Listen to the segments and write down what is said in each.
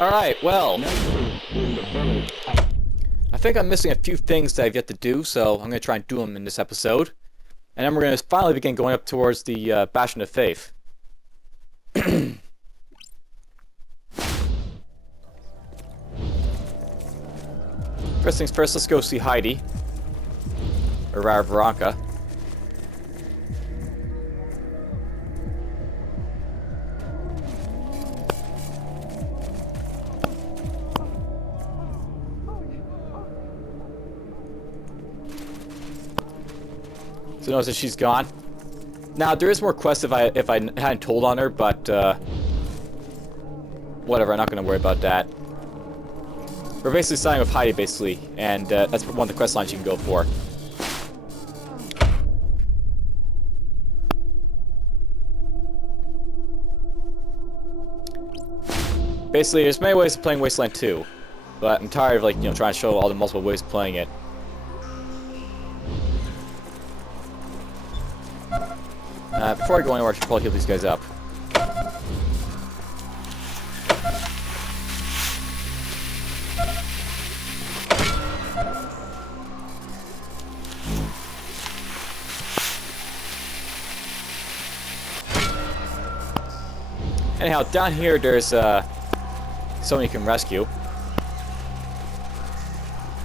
Alright, well, I think I'm missing a few things that I've yet to do, so I'm going to try and do them in this episode. And then we're going to finally begin going up towards the Bastion of Faith. First things first, let's go see Heidi. Or rather, Veronica. So notice that she's gone. Now there is more quests if I hadn't told on her, but whatever. I'm not going to worry about that. We're basically signing with Heidi, basically, and that's one of the quest lines you can go for. Basically, there's many ways of playing Wasteland 2, but I'm tired of trying to show all the multiple ways of playing it. Before I go anywhere, I should probably heal these guys up. Anyhow, down here there's someone you can rescue.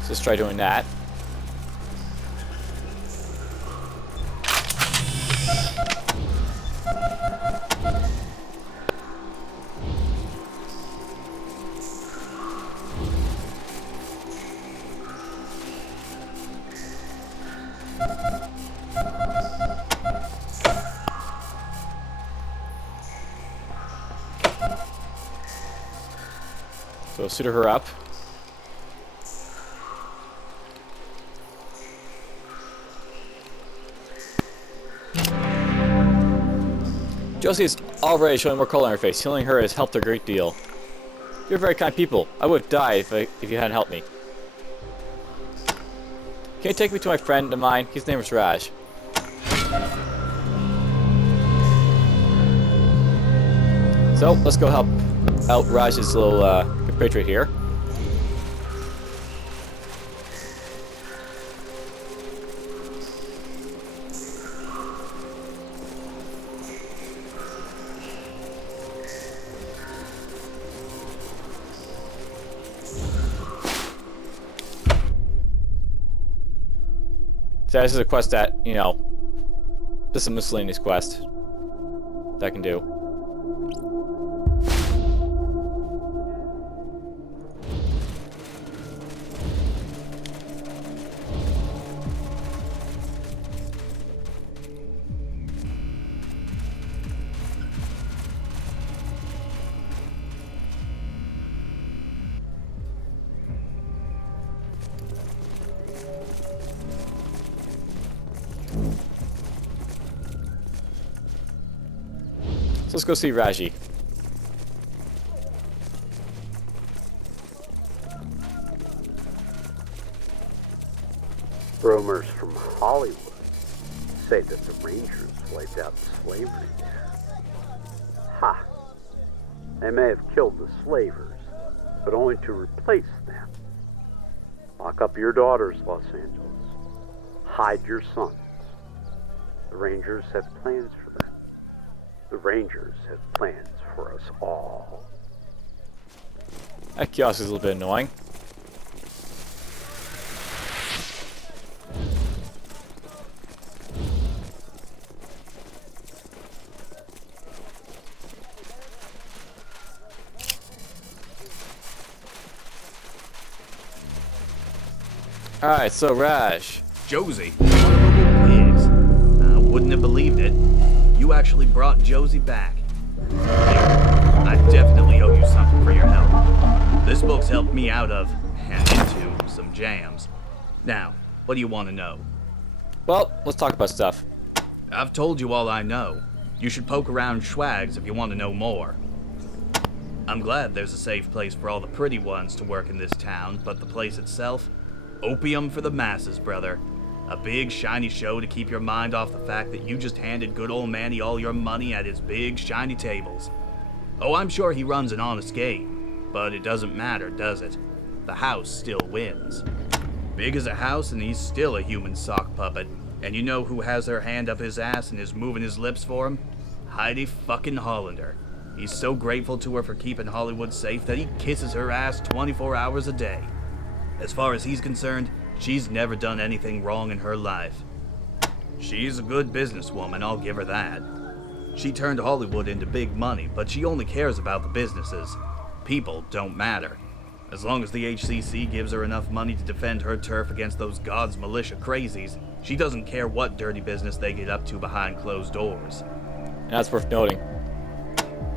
So let's try doing that. So suit her up. Josie is already showing more color on her face. Healing her has helped a great deal. You're very kind people. I would have died if you hadn't helped me. Can you take me to my friend of mine? His name is Raj. So let's go help out Raj's little compatriot here. So this is a quest that, this is a miscellaneous quest that I can do. So let's go see Raji. Rumors from Hollywood say that the Rangers wiped out slavery there. Ha! They may have killed the slavers, but only to replace them. Lock up your daughters, Los Angeles. Hide your sons. The Rangers have plans for them. The Rangers have plans for us all. That kiosk is a little bit annoying. Alright, so Raj. Josie, please. I wouldn't have believed it. You actually brought Josie back. I definitely owe you something for your help. This book's helped me out of, and into, some jams. Now, what do you want to know? Well, let's talk about stuff. I've told you all I know. You should poke around Schwags if you want to know more. I'm glad there's a safe place for all the pretty ones to work in this town, but the place itself? Opium for the masses, brother. A big, shiny show to keep your mind off the fact that you just handed good old Manny all your money at his big, shiny tables. Oh, I'm sure he runs an honest game. But it doesn't matter, does it? The house still wins. Big as a house, and he's still a human sock puppet. And you know who has her hand up his ass and is moving his lips for him? Heidi fucking Hollander. He's so grateful to her for keeping Hollywood safe that he kisses her ass 24 hours a day. As far as he's concerned, she's never done anything wrong in her life. She's a good businesswoman, I'll give her that. She turned Hollywood into big money, but she only cares about the businesses. People don't matter. As long as the HCC gives her enough money to defend her turf against those God's militia crazies, she doesn't care what dirty business they get up to behind closed doors. And that's worth noting.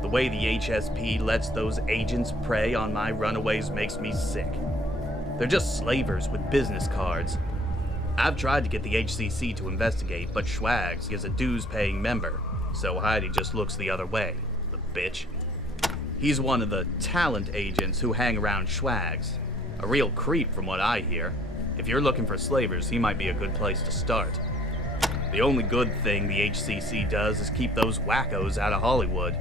The way the HSP lets those agents prey on my runaways makes me sick. They're just slavers with business cards. I've tried to get the HCC to investigate, but Schwags is a dues-paying member, so Heidi just looks the other way, the bitch. He's one of the talent agents who hang around Schwags. A real creep from what I hear. If you're looking for slavers, he might be a good place to start. The only good thing the HCC does is keep those wackos out of Hollywood.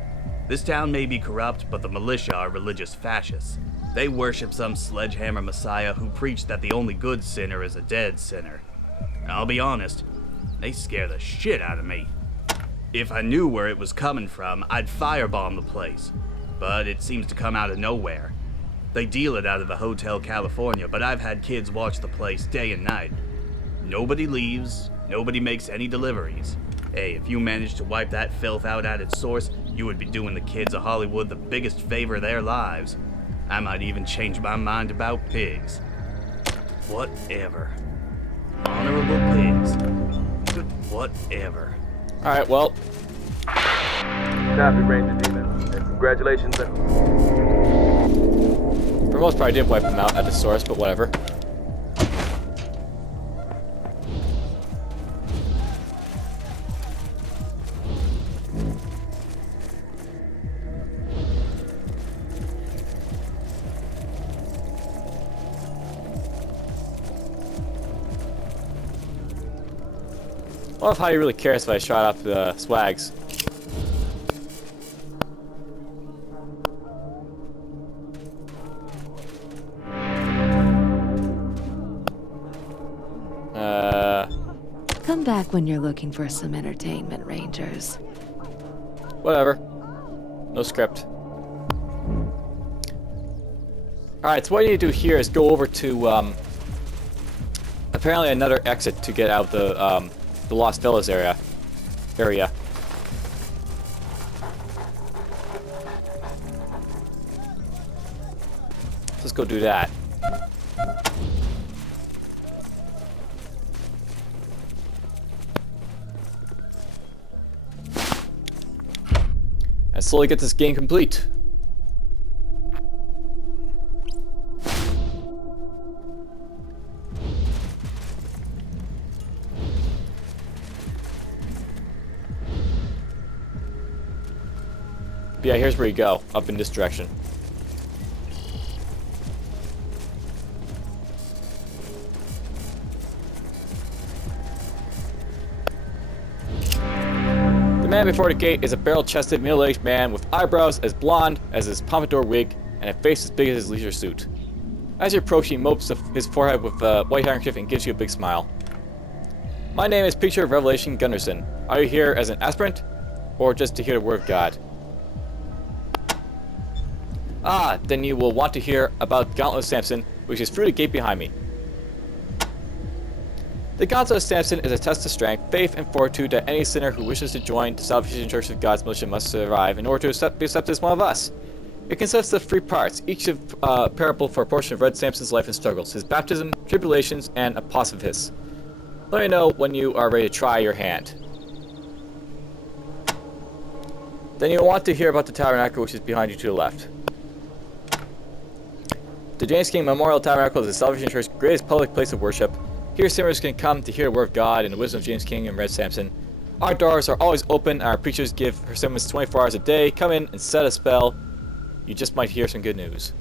This town may be corrupt, but the militia are religious fascists. They worship some sledgehammer messiah who preached that the only good sinner is a dead sinner. And I'll be honest, they scare the shit out of me. If I knew where it was coming from, I'd firebomb the place. But it seems to come out of nowhere. They deal it out of the Hotel California, but I've had kids watch the place day and night. Nobody leaves, nobody makes any deliveries. Hey, if you managed to wipe that filth out at its source, you would be doing the kids of Hollywood the biggest favor of their lives. I might even change my mind about pigs. Whatever. Honorable pigs. Good whatever. Alright, well. Copy, Ranger Demon. And congratulations. For most part, I did wipe them out at the source, but whatever. I love how he really cares if I shot up the swags. Come back when you're looking for some entertainment, Rangers. Whatever. No script. Alright, so what you need to do here is go over to, apparently another exit to get out of the Lost Villas area. Let's go do that. And slowly get this game complete. But yeah, here's where you go, up in this direction. The man before the gate is a barrel-chested, middle-aged man with eyebrows as blonde as his pompadour wig and a face as big as his leisure suit. As you approach, he mops his forehead with a white handkerchief and gives you a big smile. My name is Preacher of Revelation Gunderson. Are you here as an aspirant, or just to hear the word of God? Ah, then you will want to hear about Gauntlet of Samson, which is through the gate behind me. The Gauntlet of Samson is a test of strength, faith, and fortitude that any sinner who wishes to join the Salvation Church of God's militia must survive in order to be accepted as one of us. It consists of 3 parts, each of parable for a portion of Red Samson's life and struggles, his baptism, tribulations, and apophysis. Let me know when you are ready to try your hand. Then you'll want to hear about the Tabernacle, which is behind you to the left. The James King Memorial Tabernacle is the Salvation Church's greatest public place of worship. Here sinners can come to hear the word of God and the wisdom of James King and Red Samson. Our doors are always open and our preachers give her sermons 24 hours a day. Come in and set a spell. You just might hear some good news.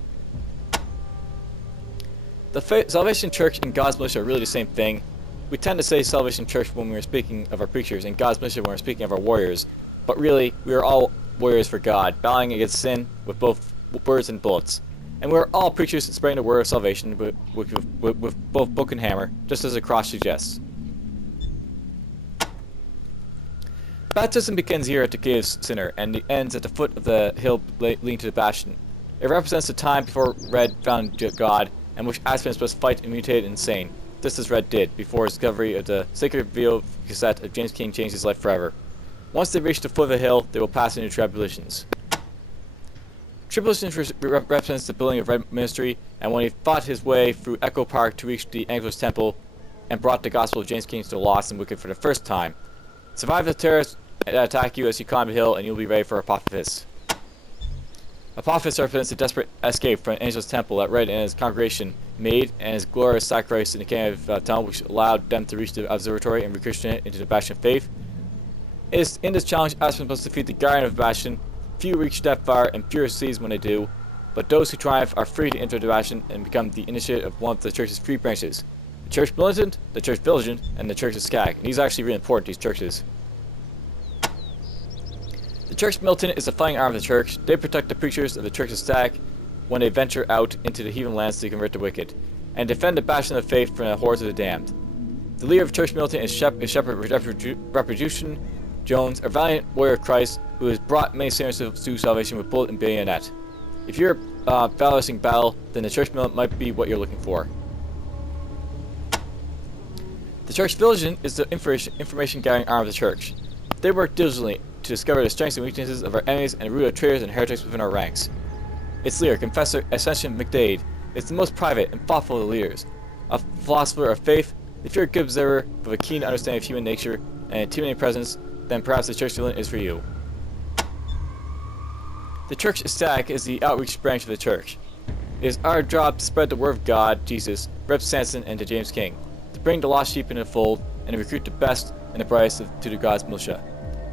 The Salvation Church and God's militia are really the same thing. We tend to say Salvation Church when we're speaking of our preachers and God's militia when we're speaking of our warriors. But really, we are all warriors for God, battling against sin with both words and bullets. and we're all preachers spreading the word of salvation with both book and hammer, just as the cross suggests. Baptism begins here at the Gate of Sinner, and ends at the foot of the hill leading to the Bastion. It represents the time before Red found God, and which aspirants must fight and mutate insane, just as Red did, before his discovery of the sacred video cassette of James King changed his life forever. Once they reach the foot of the hill, they will pass into tribulations. Tribulations represents the building of Red Ministry, and when he fought his way through Echo Park to reach the Angelus Temple, and brought the gospel of James King to the lost and wicked for the first time. Survive the terrorists that attack you as you climb the hill, and you'll be ready for Apophis. Apophis represents the desperate escape from Angelus Temple that Red and his congregation made, and his glorious sacrifice in the cave of tunnel, which allowed them to reach the observatory and rechristen it into the Bastion of Faith. It is in this challenge, aspirants must defeat the Guardian of the Bastion. Few reach Deathfire, and fewer seas when they do, but those who triumph are free to enter the Bastion and become the initiate of one of the Church's three branches: the Church Militant, the Church Vigilant, and the Church of Skag. And these are actually really important, these churches. The Church Militant is the fighting arm of the Church. They protect the preachers of the Church of Skag when they venture out into the heathen lands to convert the wicked, and defend the Bastion of Faith from the hordes of the damned. The leader of Church Militant is Shepherd Retribution Jones, a valiant warrior of Christ who has brought many sinners to salvation with bullet and bayonet. If you're valorous in battle, then the Church Militant might be what you're looking for. The Church Vigilant is the information gathering arm of the Church. They work diligently to discover the strengths and weaknesses of our enemies and root out traitors and heretics within our ranks. Its leader, Confessor Ascension McDade, is the most private and thoughtful of the leaders. A philosopher of faith, if you're a good observer with a keen understanding of human nature and a intimidating presence, then perhaps the Church Vigilant is for you. The Church Ecstatic is the outreach branch of the Church. It is our job to spread the word of God, Jesus, Rep Sanson, and to James King, to bring the lost sheep into the fold, and to recruit the best and the brightest to the God's militia.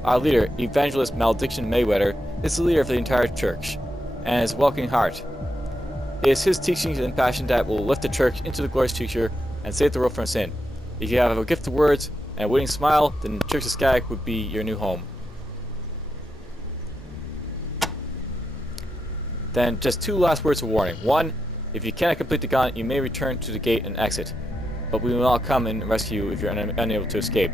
Our leader, Evangelist Malediction Mayweather, is the leader of the entire Church, and has a welcoming heart. It is his teachings and passion that will lift the Church into the glorious future and save the world from sin. If you have a gift of words and a winning smile, then the Church of Skag would be your new home. Then, just two last words of warning. One, if you cannot complete the gauntlet, you may return to the gate and exit, but we will not come and rescue you if you're unable to escape.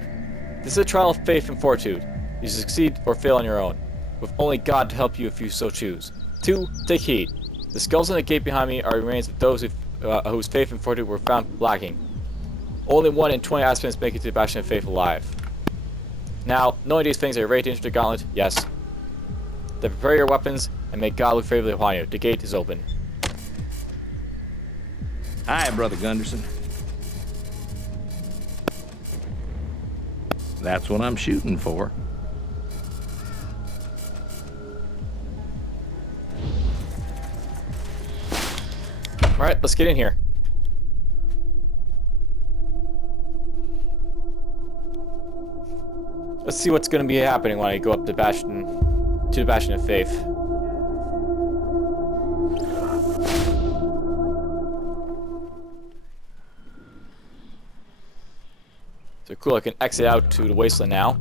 This is a trial of faith and fortitude. You succeed or fail on your own, with only God to help you if you so choose. 2, take heed. The skulls on the gate behind me are remains of those whose faith and fortitude were found lacking. Only 1 in 20 aspirants make it to the Bastion of Faith alive. Now, knowing these things, are you ready to enter the gauntlet? Yes. Then prepare your weapons, and may God look favorably upon you. The gate is open. Hi, Brother Gunderson. That's what I'm shooting for. Alright, let's get in here. Let's see what's going to be happening when I go up the Bastion, to the Bastion of Faith. So cool, I can exit out to the Wasteland now.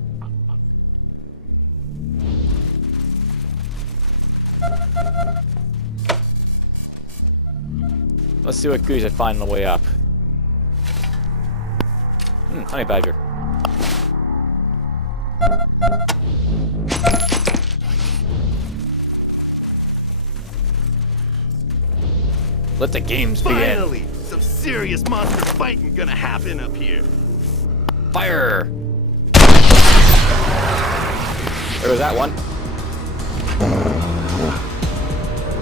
Let's see what goodies I find on the way up. Honey badger. Let the games begin. Finally, some serious monster fighting gonna happen up here. Fire! There was that one.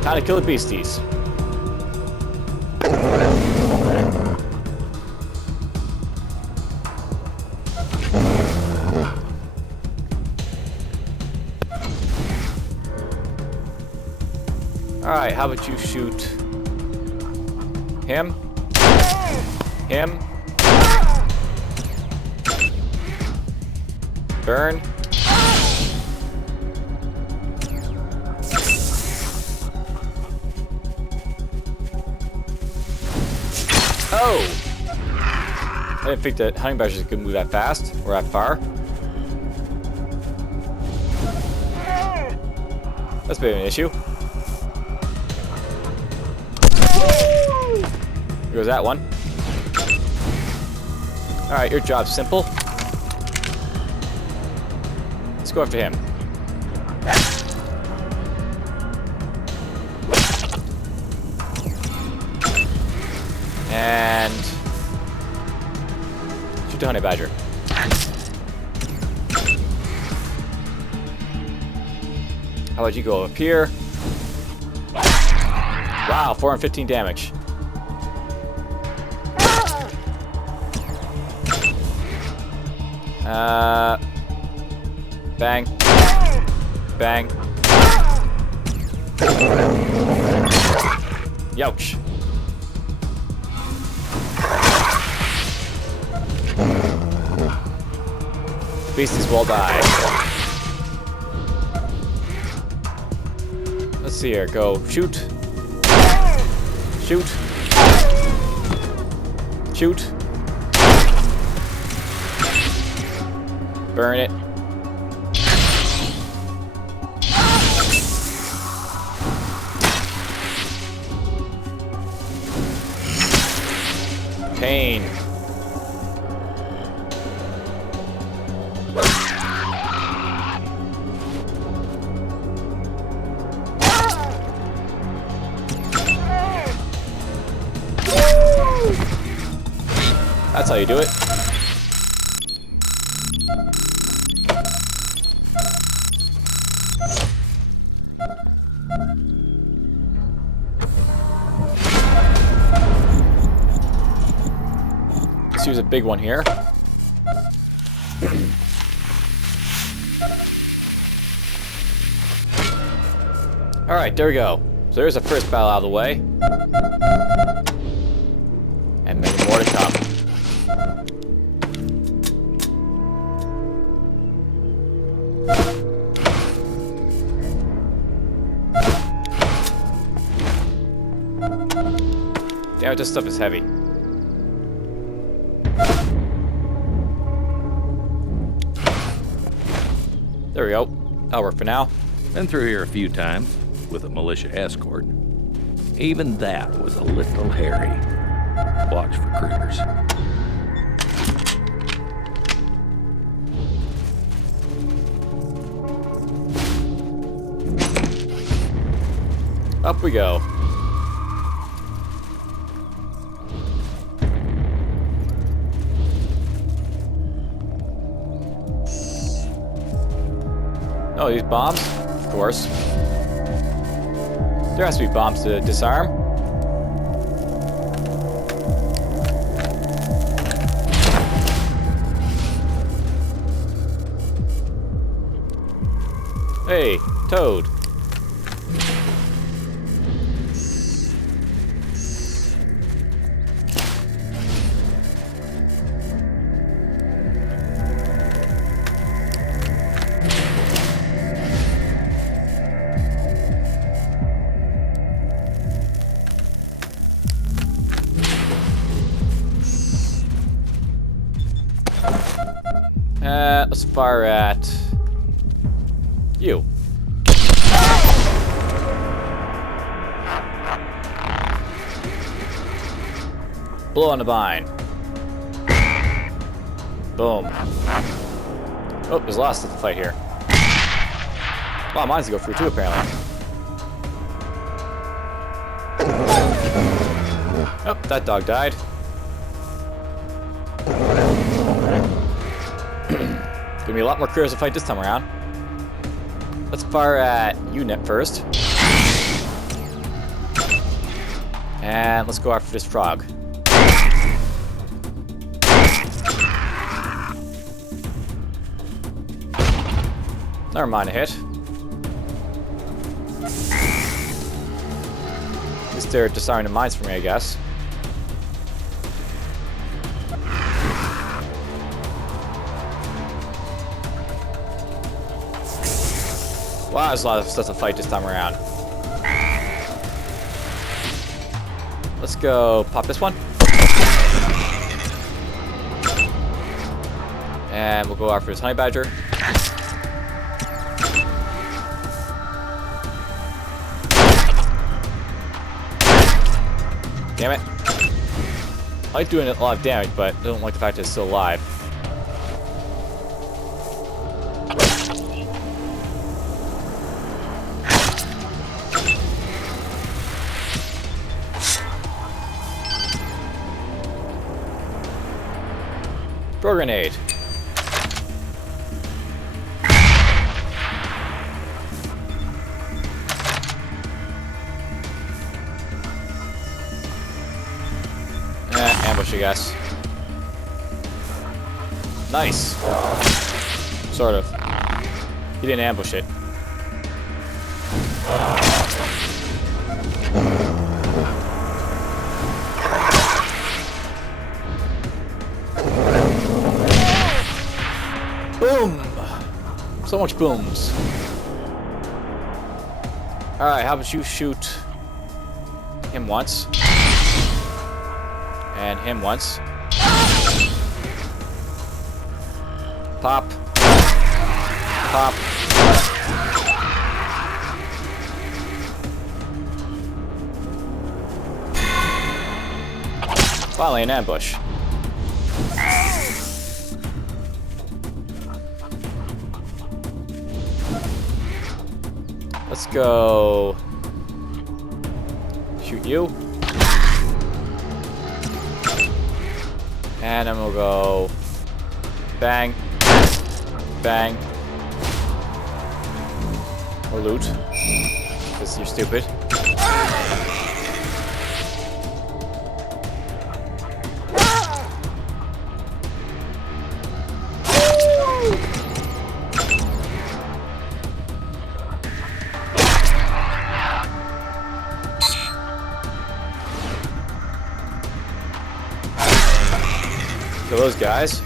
Time to kill the beasties. Alright, how about you shoot him? Him? Burn. Oh! I didn't think that honey badgers could move that fast or that far. That's a bit of an issue. Here goes that one. Alright, your job's simple. Let's go after him. And shoot the honey badger. How about you go up here? Wow, 415 damage. Bang. Bang. Youch. Beasties will die. Let's see here. Go. Shoot. Shoot. Shoot. Burn it. Pain. That's how you do it. Let's use a big one here. Alright, there we go. So there's the first battle out of the way. And many more to come. Damn it, this stuff is heavy. There we go. That'll work for now. Been through here a few times with a militia escort. Even that was a little hairy. Watch for critters. Up we go. Oh, these bombs? Of course. There has to be bombs to disarm. Hey, Toad. Let's fire at you. Blow on the vine. Boom. Oh, there's a lot of stuff to fight here. A lot of mines to go through too, apparently. Oh, that dog died. Gonna be a lot more critters to fight this time around. Let's fire at Unit first. And let's go after this frog. Never mind a hit. At least they're disarming the mines for me, I guess. Wow, there's a lot of stuff to fight this time around. Let's go pop this one. And we'll go after this honey badger. Damn it. I like doing a lot of damage, but I don't like the fact that it's still alive. Throw a grenade. Ambush, I guess. Nice. Sort of. He didn't ambush it. Boom! So much booms. Alright, how about you shoot him once? And him once. Pop. Pop. Finally, an ambush. Let's go shoot you. And then we'll go bang, bang, or loot, because you're stupid. Kill those guys.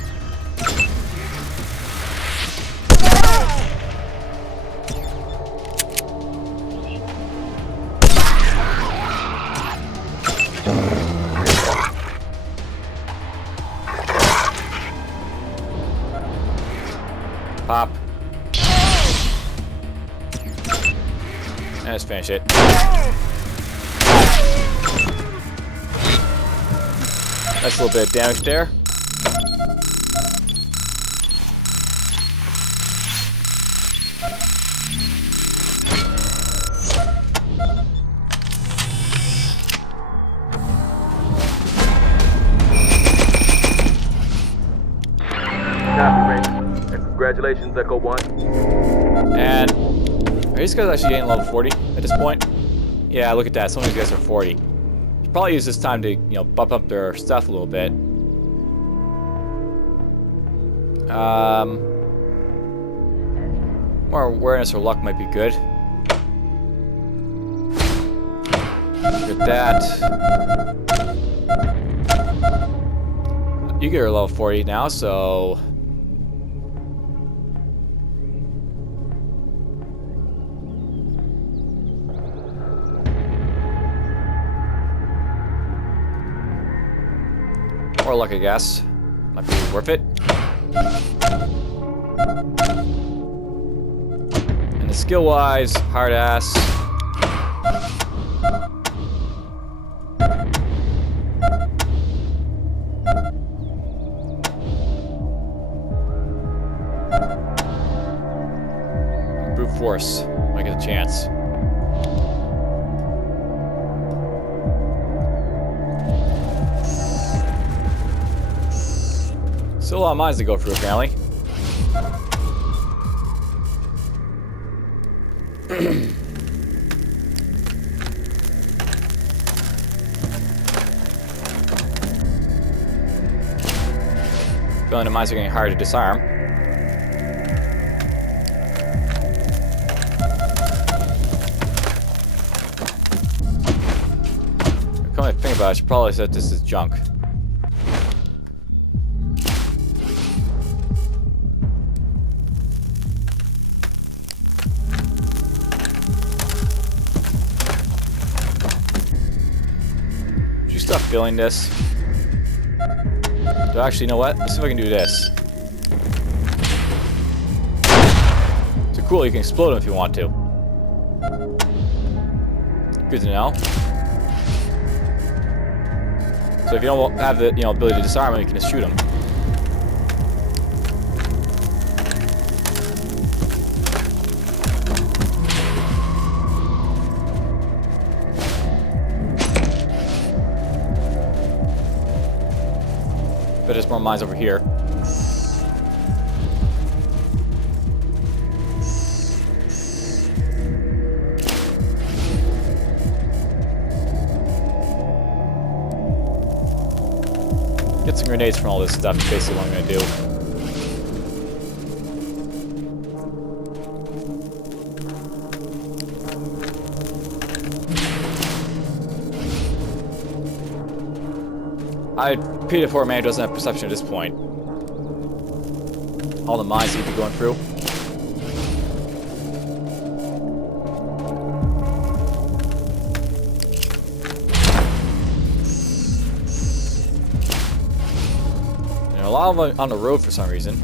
Pop. And let's finish it. Nice little bit of damage there. Congratulations, Echo 1. And are these guys actually getting level 40 at this point? Yeah, look at that. Some of these guys are 40. Should probably use this time to, bump up their stuff a little bit. More awareness or luck might be good. Look at that. You get her level 40 now, so... More luck, I guess. Might be worth it. And the skill-wise, hard ass. Brute force. Might get a chance. Still a lot of mines to go through, apparently. Feeling the mines are getting harder to disarm. Come to think about it, I should probably set this as junk. Stop feeling this. So actually, you know what? Let's see if I can do this. So cool, you can explode them if you want to. Good to know. So if you don't have the ability to disarm him, you can just shoot him. But there's more mines over here. Get some grenades from all this stuff is basically what I'm going to do. I repeat it for man doesn't have perception at this point. All the mines he'd be going through. And a lot of them on the road for some reason.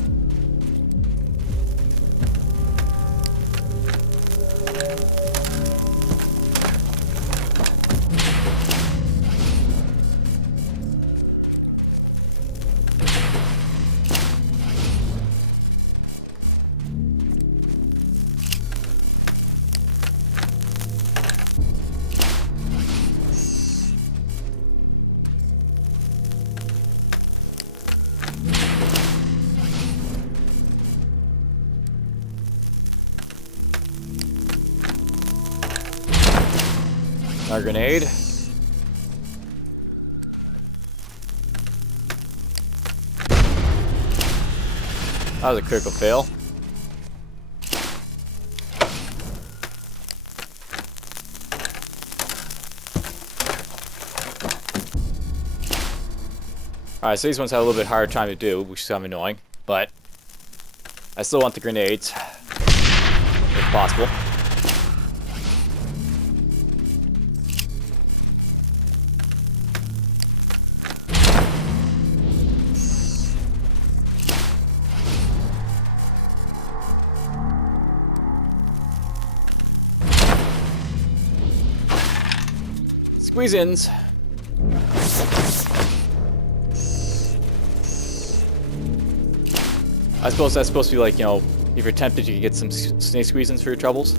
Our grenade. That was a critical fail. Alright, so these ones have a little bit harder time to do, which is kind of annoying, but I still want the grenades, if possible. Squeeze-ins. I suppose that's supposed to be like, if you're tempted, you can get some snake squeeze-ins for your troubles.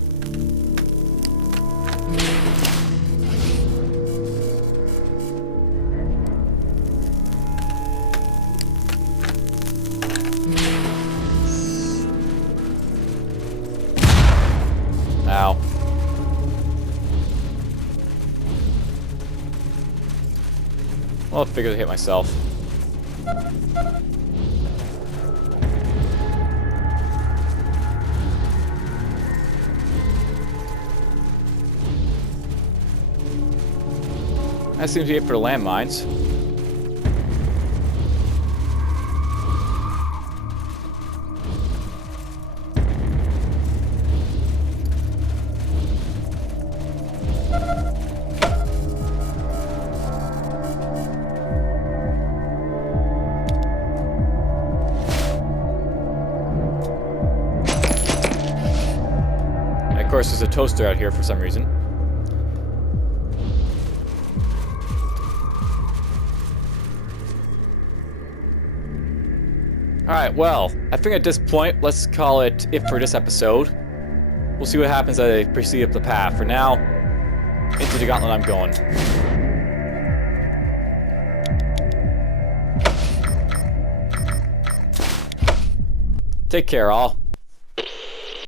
Ow. Well, I figured I hit myself. That seems to be it for the landmines. Of course, there's a toaster out here for some reason. Alright, well, I think at this point, let's call it for this episode. We'll see what happens as I proceed up the path. For now, into the Gauntlet I'm going. Take care, all.